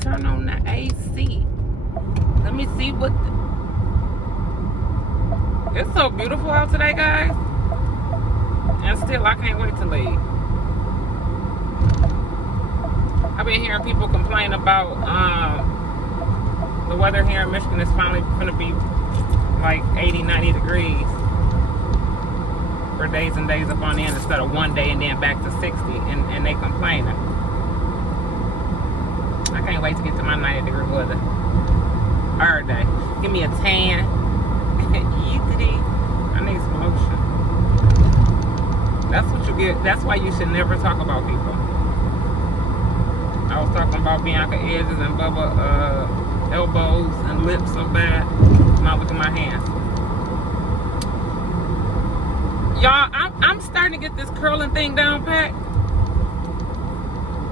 turn on the AC. Let me see what it's so beautiful out today, guys. And still, I can't wait to leave. I've been hearing people complain about the weather here in Michigan is finally going to be like 80, 90 degrees for days and days up on end instead of one day and then back to 60. And they complaining. I can't wait to get to my 90 degree weather. Every day. Give me a tan. I need some lotion. That's what you get. That's why you should never talk about people. I was talking about Bianca edges and Bubba elbows and lips so bad. Now look at my hands. Y'all, I'm starting to get this curling thing down pat.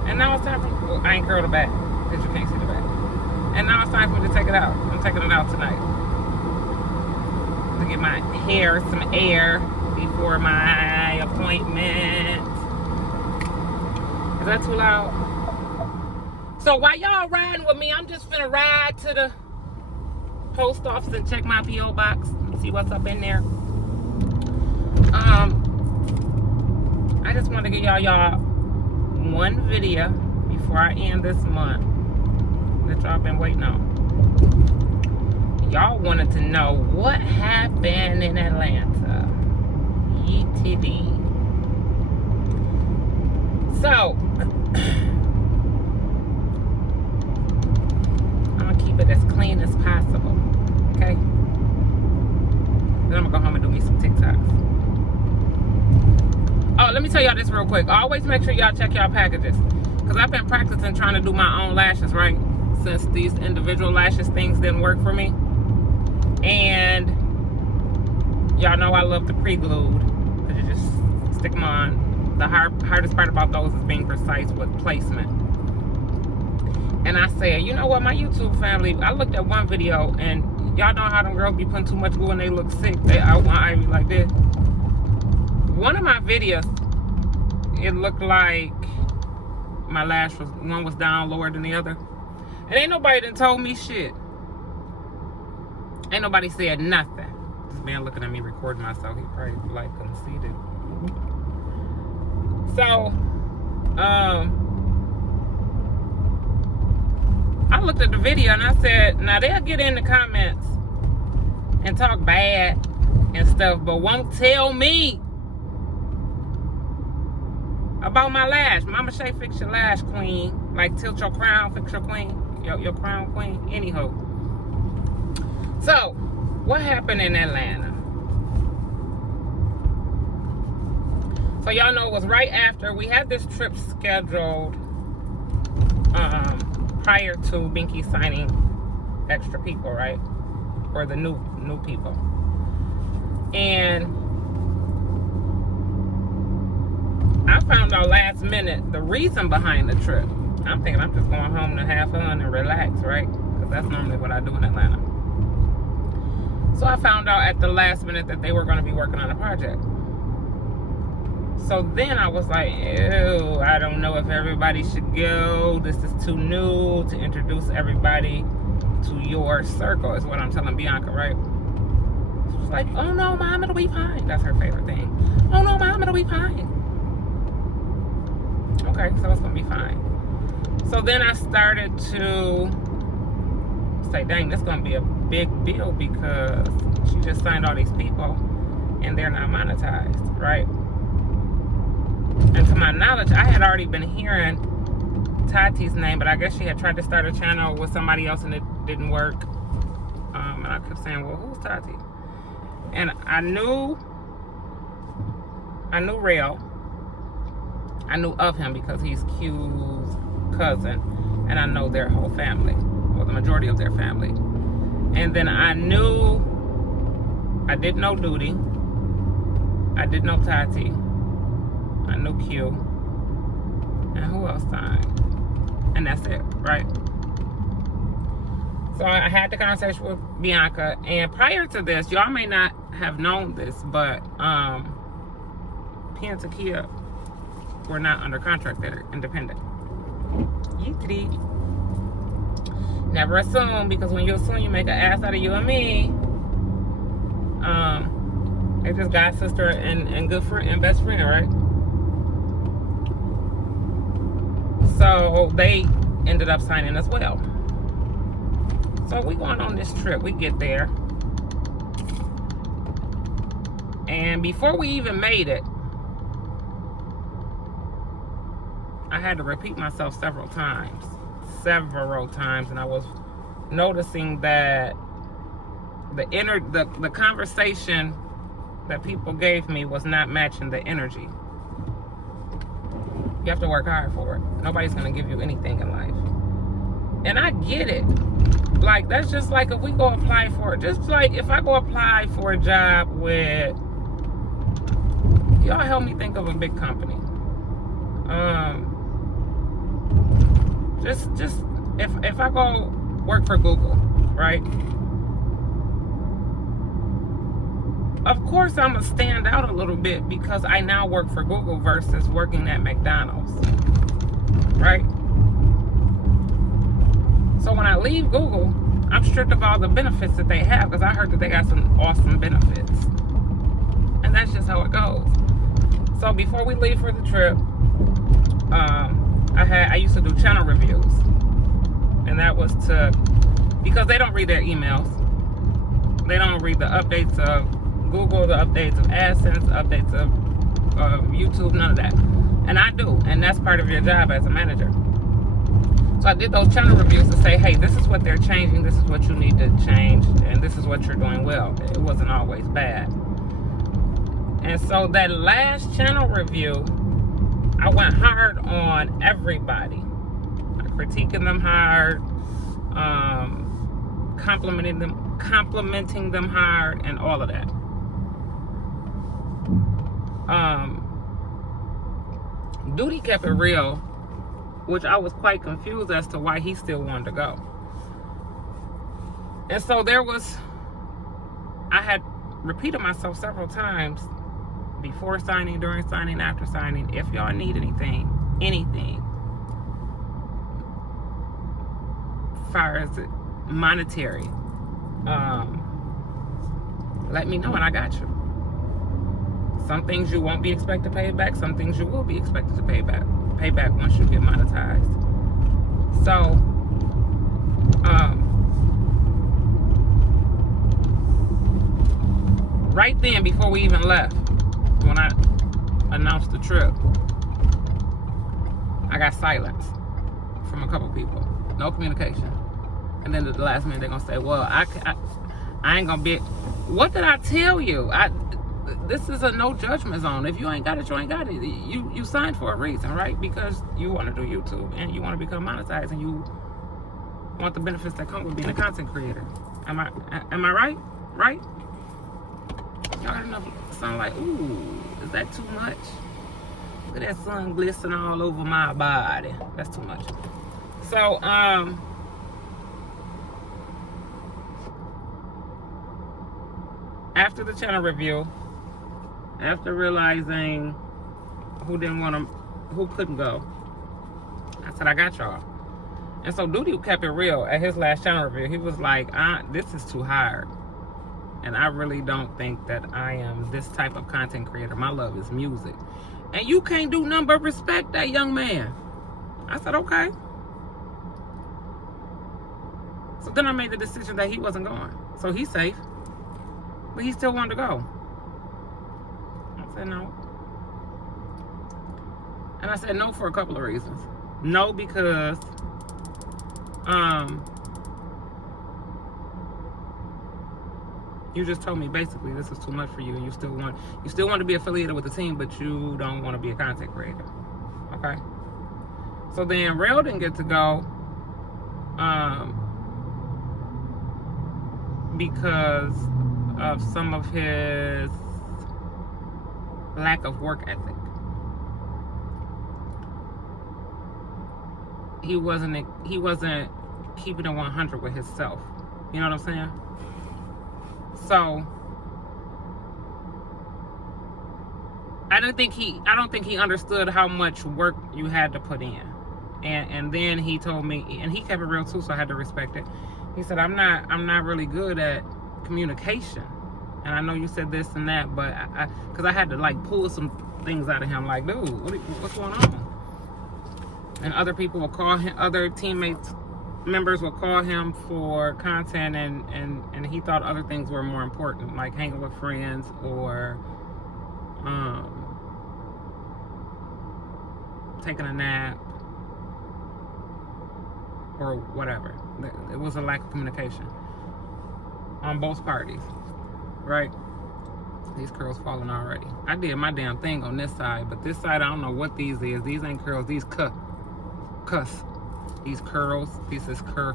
And now it's time for, well, I ain't curled the back because you can't see the back. And now it's time for me to take it out. I'm taking it out tonight. To get my hair some air before my appointment. Is that too loud? So while y'all riding with me, I'm just finna ride to the post office and check my P.O. box and see what's up in there. I just want to give y'all one video before I end this month that y'all been waiting on. Y'all wanted to know what happened in Atlanta. ETD. So keep it as clean as possible, okay? Then I'm gonna go home and do me some TikToks. Oh, let me tell y'all this real quick. Always make sure y'all check y'all packages, because I've been practicing trying to do my own lashes, right? Since these individual lashes things didn't work for me. And y'all know I love the pre-glued, because you just stick them on. The hardest part about those is being precise with placement. And I said, you know what, my YouTube family, I looked at one video, and y'all know how them girls be putting too much glue and they look sick. They outline Ivy like this. One of my videos, it looked like my lash was, one was down lower than the other. And ain't nobody done told me shit. Ain't nobody said nothing. This man looking at me recording myself, he probably like conceited. So, I looked at the video and I said, now they'll get in the comments and talk bad and stuff, but won't tell me about my lash. Mama Shay, fix your lash, queen. Like, tilt your crown, fix your queen. Your crown queen. Anyhow. So, what happened in Atlanta? So, y'all know it was right after we had this trip scheduled prior to Binky signing extra people, right? Or the new people. And I found out last minute the reason behind the trip. I'm thinking I'm just going home to have fun and relax, right? Because that's normally what I do in Atlanta. So I found out at the last minute that they were going to be working on a project. So then I was like, ew, I don't know if everybody should go. This is too new to introduce everybody to your circle, is what I'm telling Bianca, right? She was like, oh no, Mom, it'll be fine. That's her favorite thing. Oh no, Mom, it'll be fine. Okay, so it's gonna be fine. So then I started to say, dang, this is gonna be a big deal because she just signed all these people and they're not monetized, right? And to my knowledge, I had already been hearing Tati's name, but I guess she had tried to start a channel with somebody else and it didn't work. And I kept saying, well, who's Tati? And I knew Rail. I knew of him because he's Q's cousin, and I know their whole family, or the majority of their family. And then I didn't know Duty. I didn't know Tati. I knew Q. And who else signed? And that's it, right? So I had the conversation with Bianca, and prior to this, y'all may not have known this, but P and Takia were not under contract. They're independent. Never assume, because when you assume, you make an ass out of you and me. It's just God, sister, and good friend and best friend, right? So they ended up signing as well. So we going on this trip. We get there, and before we even made it, I had to repeat myself several times, and I was noticing that the conversation that people gave me was not matching the energy. You have to work hard for it. Nobody's gonna give you anything in life, and I get it. Like, that's just like if we go apply for it. Just like if I go apply for a job with, y'all help me think of a big company. Just if I go work for Google, right? Of course, I'm gonna stand out a little bit because I now work for Google versus working at McDonald's, right? So when I leave Google, I'm stripped of all the benefits that they have, because I heard that they got some awesome benefits, and that's just how it goes. So before we leave for the trip, I used to do channel reviews, and that was because they don't read their emails, they don't read the updates of Google, the updates of AdSense, the updates of YouTube, none of that. And I do, and that's part of your job as a manager. So I did those channel reviews to say, hey, this is what they're changing, this is what you need to change, and this is what you're doing well. It wasn't always bad. And so that last channel review, I went hard on everybody. Critiquing them hard, complimenting them hard, and all of that. Duty kept it real, which I was quite confused as to why he still wanted to go. And so I had repeated myself several times, before signing, during signing, after signing, if y'all need anything, as far as monetary, let me know and I got you. Some things you won't be expected to pay back, some things you will be expected to pay back once you get monetized. So right then, before we even left, when I announced the trip, I got silence from a couple people. No communication. And then at the last minute, they're going to say, well, I ain't going to be... What did I tell you? This is a no judgment zone. If you ain't got it, you ain't got it. You signed for a reason, right? Because you want to do YouTube and you want to become monetized and you want the benefits that come with being a content creator. Am I right? Right? Y'all got enough sun like, ooh, is that too much? Look at that sun glistening all over my body. That's too much. So, after the channel review, after realizing who couldn't go, I said, I got y'all. And so Duty kept it real at his last channel review. He was like, this is too hard. And I really don't think that I am this type of content creator. My love is music. And you can't do nothing but respect that young man. I said, okay. So then I made the decision that he wasn't going. So he's safe. But he still wanted to go. I said no. And I said no for a couple of reasons. No, because you just told me basically this is too much for you, and you still want to be affiliated with the team, but you don't want to be a content creator. Okay. So then Rail didn't get to go because of some of his lack of work ethic. He wasn't keeping it 100 with himself. You know what I'm saying? So I don't think he understood how much work you had to put in. And then he told me, and he kept it real too, so I had to respect it. He said, I'm not really good at communication. And I know you said this and that, but because I had to like pull some things out of him, like, dude, what's going on? And other people will call him, other teammates, members will call him for content, and he thought other things were more important, like hanging with friends or taking a nap or whatever. It was a lack of communication on both parties, right? These curls falling already. I did my damn thing on this side, but this side, I don't know what these is. These ain't curls. These cuss. These curls. This is cur.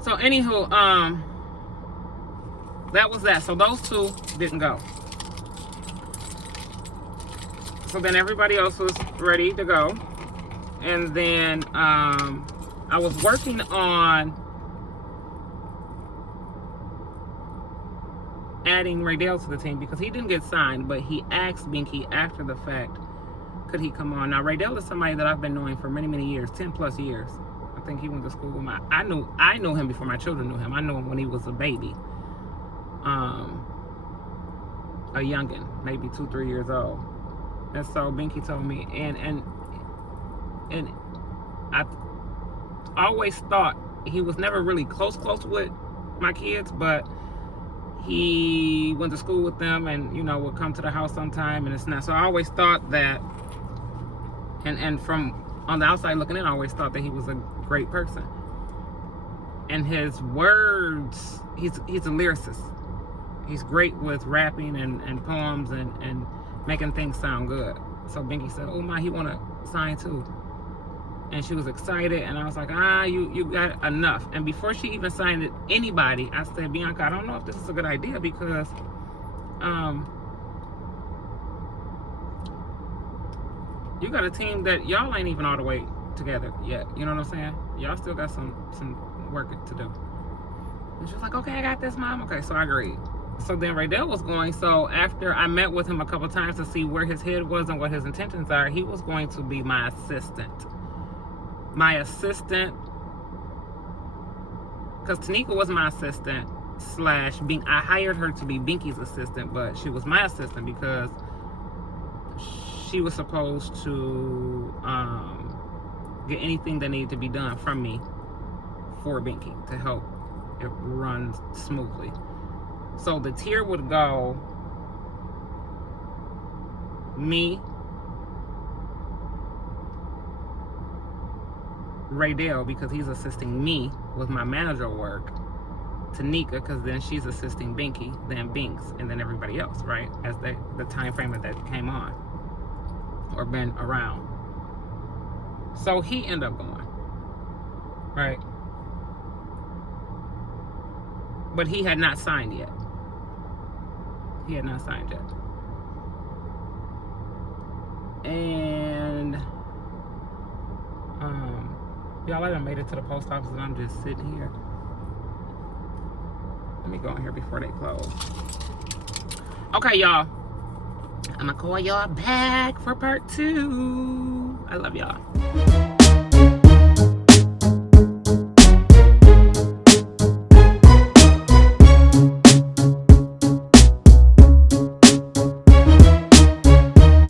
So anywho, that was that. So those two didn't go. So then everybody else was ready to go. And then I was working on adding Raydell to the team because he didn't get signed, but he asked Binky after the fact, could he come on? Now Raydell is somebody that I've been knowing for many, many years, 10 plus years. I think he went to school with I knew him before my children knew him. I knew him when he was a baby. A youngin', maybe 2-3 years old. And so Binky told me, and I always thought he was never really close with my kids, but he went to school with them and, you know, would come to the house sometime and it's not. So I always thought that, and from on the outside looking in, I always thought that he was a great person. And his words, he's a lyricist. He's great with rapping and poems and making things sound good. So Binky said, oh my, he want to sign too. And she was excited, and I was like, you got enough. And before she even signed it, anybody, I said, Bianca, I don't know if this is a good idea because you got a team that y'all ain't even all the way together yet. You know what I'm saying? Y'all still got some work to do. And she was like, okay, I got this, Mom. Okay, so I agreed. So then Raydell was going, so after I met with him a couple times to see where his head was and what his intentions are, he was going to be my assistant. My assistant, because Tanika was my assistant / I hired her to be Binky's assistant, but she was my assistant because she was supposed to get anything that needed to be done from me for Binky to help it run smoothly. So the tier would go me, Raydell, because he's assisting me with my manager work, Tanika, because then she's assisting Binky, then Binks, and then everybody else, right? As the time frame that came on or been around. So he ended up going, right? But he had not signed yet. He had not signed yet. And y'all, I done made it to the post office and I'm just sitting here. Let me go in here before they close. Okay, y'all. I'm gonna call y'all back for part 2. I love y'all.